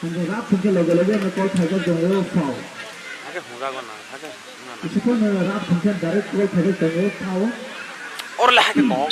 근데 라프게 레벨레벨 걸 타고 정오 파워. 하게 홍가거나 하게 이스코는 라프 펜 다르 걸 타고 정오 파워. 오르라 하게 먹어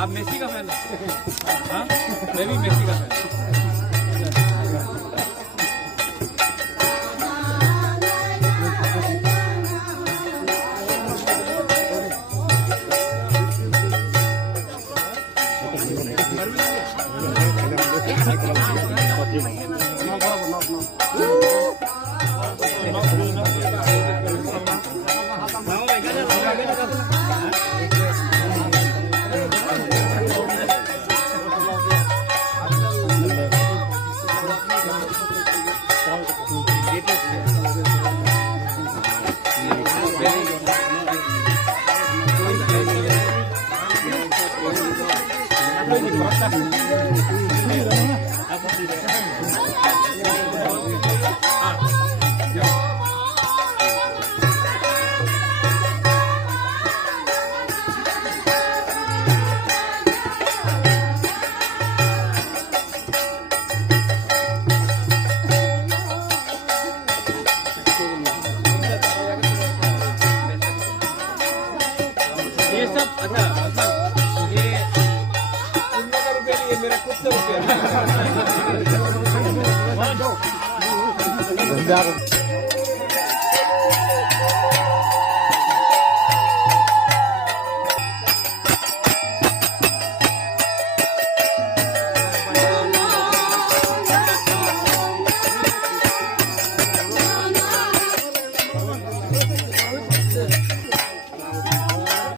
आप मेसी का फैन हाँ मैं भी मेसी का फैन ये सब अच्छा ये 15 रुपये लिए मेरा खुद का रुपया